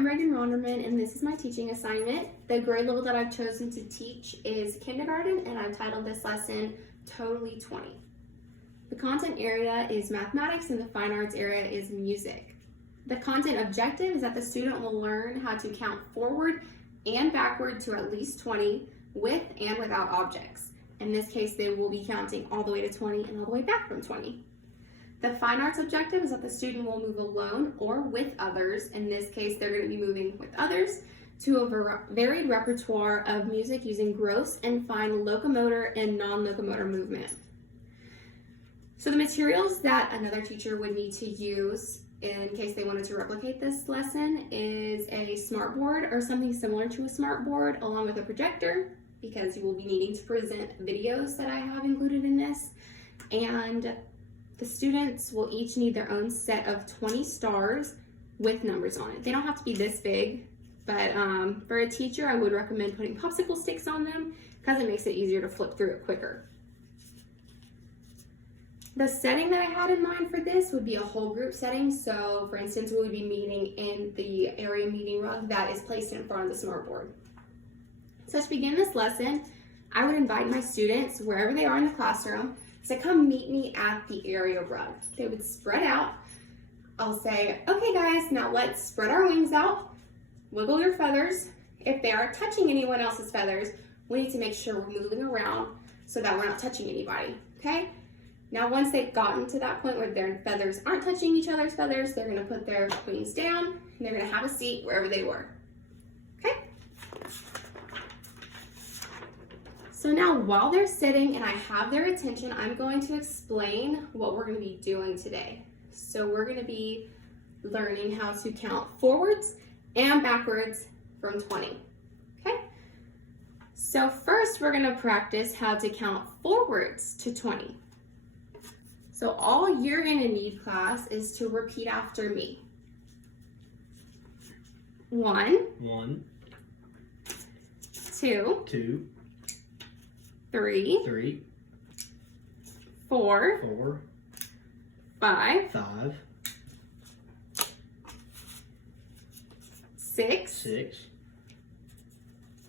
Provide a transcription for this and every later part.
I'm Reagan Ronderman, and this is my teaching assignment. The grade level that I've chosen to teach is kindergarten, and I've titled this lesson Totally 20. The content area is mathematics, and the fine arts area is music. The content objective is that the student will learn how to count forward and backward to at least 20 with and without objects. In this case, they will be counting all the way to 20 and all the way back from 20. The fine arts objective is that the student will move alone or with others. In this case, they're going to be moving with others to a varied repertoire of music using gross and fine locomotor and non-locomotor movement. So the materials that another teacher would need to use in case they wanted to replicate this lesson is a smartboard or something similar to a smartboard along with a projector, because you will be needing to present videos that I have included in this. And the students will each need their own set of 20 stars with numbers on it. They don't have to be this big, but for a teacher, I would recommend putting popsicle sticks on them because it makes it easier to flip through it quicker. The setting that I had in mind for this would be a whole group setting. So for instance, we would be meeting in the area meeting rug that is placed in front of the smartboard. So to begin this lesson, I would invite my students, wherever they are in the classroom, to come meet me at the area rug. They would spread out. I'll say, okay guys, now let's spread our wings out, wiggle your feathers. If they are touching anyone else's feathers, we need to make sure we're moving around so that we're not touching anybody, okay? Now once they've gotten to that point where their feathers aren't touching each other's feathers, they're gonna put their wings down and they're gonna have a seat wherever they were, okay? So now while they're sitting and I have their attention, I'm going to explain what we're going to be doing today. So we're going to be learning how to count forwards and backwards from 20. Okay? So first we're going to practice how to count forwards to 20. So all you're going to need, class, is to repeat after me. 1, 2, 3, 4, 5, 6,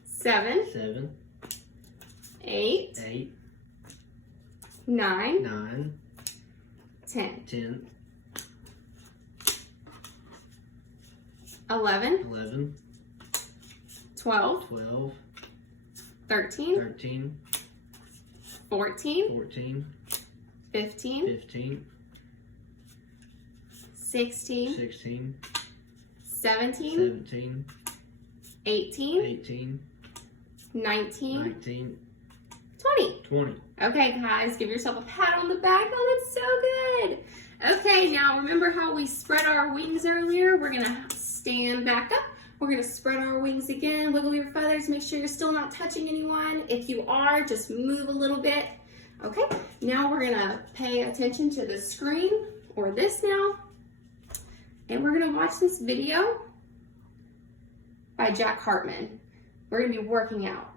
7, 8, 9, 10, 11, 12, 13, 14, 15, 16, 17, 18, 19, 20. Okay guys, give yourself a pat on the back. Oh, that's so good. Okay, now remember how we spread our wings earlier? We're gonna stand back up. We're gonna spread our wings again, wiggle your feathers, make sure you're still not touching anyone. If you are, just move a little bit. Okay, now we're gonna pay attention to the screen, or this now, and we're gonna watch this video by Jack Hartman. We're gonna be working out.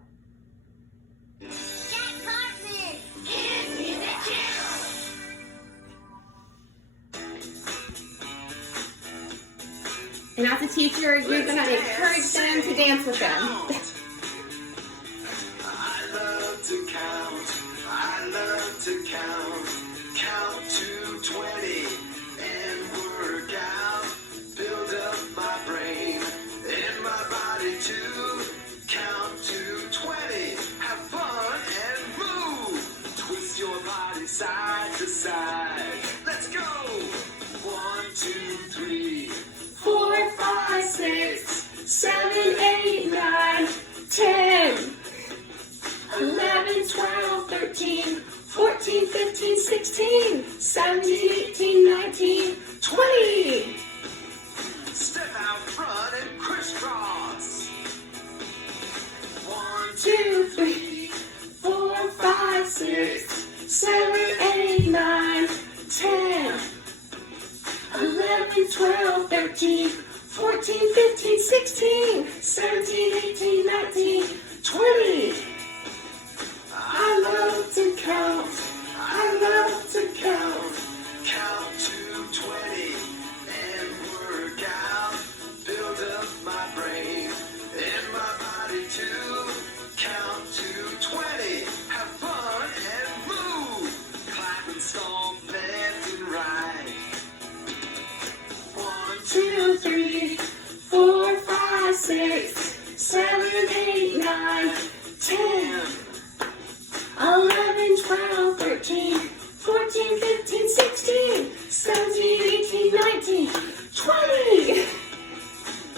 Jack Hartman! Give me the kill! And as a teacher, you're gonna encourage them to dance with them. I love to count. I love to count. Count to 20 and work out. Build up my brain and my body too. Count to 20. Have fun and move. Twist your body side to side. Let's go. 1, 2, 3, 4, 5, 6, 7, 8, 9, 10, 11, 12, 13, 14, 15, 16, 17, 18, 19, 20. step out front and crisscross. 1, 2, 3, 4, 5, 6, 7, 8, 9, 10, 11, 12, 13, 14, 15, 16, 17, 18, 19, 20. I love to count. I love to count. Count to 20 and work out. Build up my 2, 3, 4, 5, 6, 7, 8, 9, 10, 11, 12, 13, 14, 15, 16, 17, 18, 19, 20.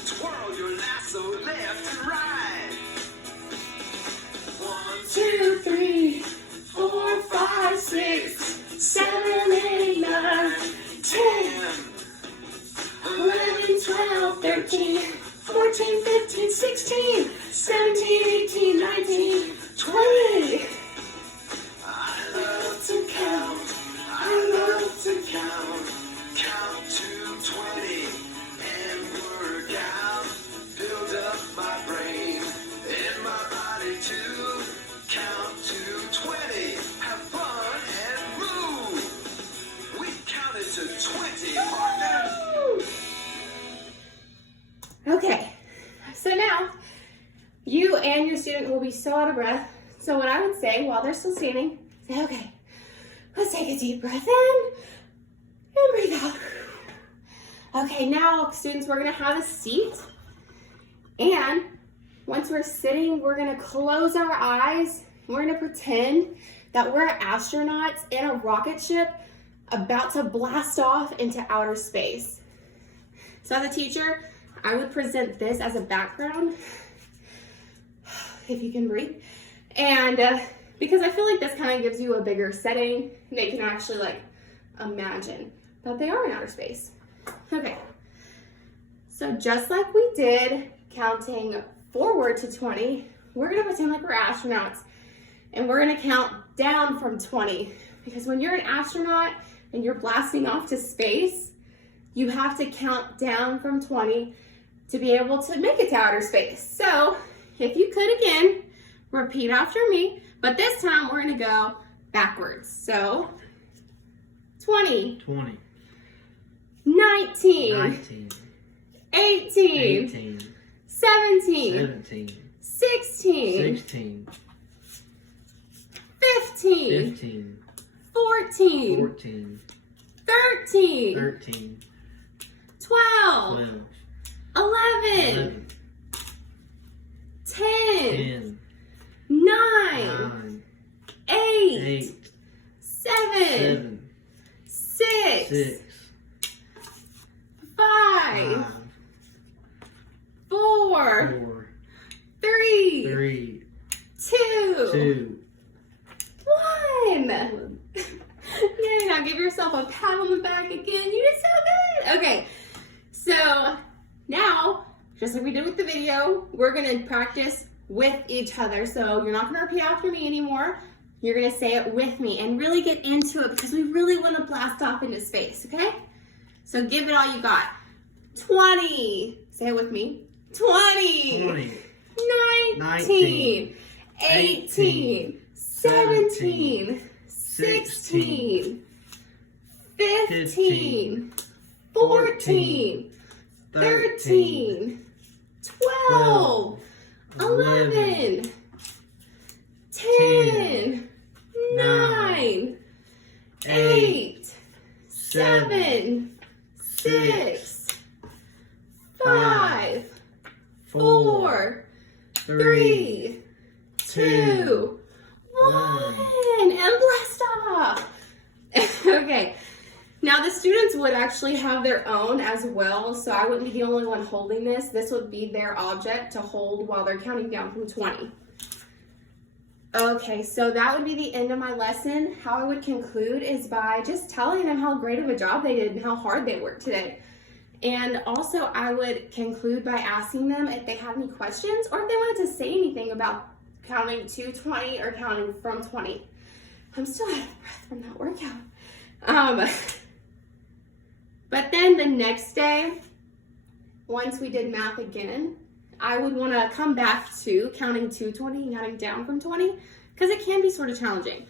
Twirl your lasso left and right. 1, 2, 3, 4, 5, 6, 7, 8, 9, 10, 11, 12, 13, 14, 15, 16, 17, 18, 19, 20. I love To count, I love to count. Count to 20 and work out. Build up my brain and my body too. Count to 20. Have fun and move. We counted to 20, partner. Okay, so now you and your student will be so out of breath. So what I would say while they're still standing, say, okay, let's take a deep breath in and breathe out. Okay, now students, we're gonna have a seat. And once we're sitting, we're gonna close our eyes. We're gonna pretend that we're astronauts in a rocket ship about to blast off into outer space. So as a teacher, I would present this as a background, if you can breathe. And because I feel like this kind of gives you a bigger setting, they can actually like imagine that they are in outer space. Okay, so just like we did counting forward to 20, we're gonna pretend like we're astronauts and we're gonna count down from 20, because when you're an astronaut and you're blasting off to space, you have to count down from 20 to be able to make it to outer space. So if you could again, repeat after me, but this time we're gonna go backwards. So 20, 20, 19, 19, 18, 18, 17, 17, 16, 16, 15, 15, 14, 14, 13, 13, 12, 12, 11, 11, 10, 10, 9, 9, 8, 8, 7, 6, 6, 5, 5, 4, 4, 3, 3, 2, 2, 1. Yay, now give yourself a pat on the back again. You did so good. Okay, so now, just like we did with the video, we're gonna practice with each other. So you're not gonna repeat after me anymore. You're gonna say it with me and really get into it, because we really wanna blast off into space, okay? So give it all you got. 20, say it with me. 20, 20, 19, 18, 17, 16, 15, 14, 13, 12, 11, 10, 9, 8, 7, 6, 5, 4, 3, 2, 1, and blast off. Okay, now the students would actually have their own as well, so I wouldn't be the only one holding this. This would be their object to hold while they're counting down from 20. Okay, so that would be the end of my lesson. How I would conclude is by just telling them how great of a job they did and how hard they worked today. And also I would conclude by asking them if they have any questions or if they wanted to say anything about counting to 20 or counting from 20. I'm still out of breath from that workout. But then the next day, once we did math again, I would want to come back to counting to 20 and counting down from 20, because it can be sort of challenging.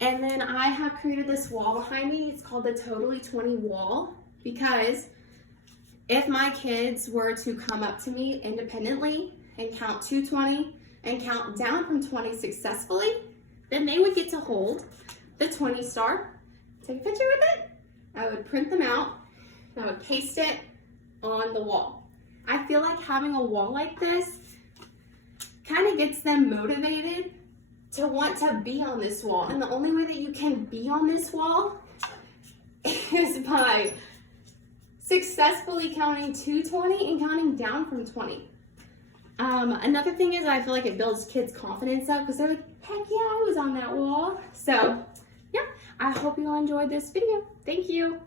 And then I have created this wall behind me. It's called the Totally 20 wall, because if my kids were to come up to me independently and count to 20 and count down from 20 successfully, then they would get to hold the 20 star, take a picture with it. I would print them out, and I would paste it on the wall. I feel like having a wall like this kind of gets them motivated to want to be on this wall. And the only way that you can be on this wall is by successfully counting to 20 and counting down from 20. Another thing is I feel like it builds kids' confidence up because they're like, heck yeah, I was on that wall. So yeah, I hope you all enjoyed this video. Thank you.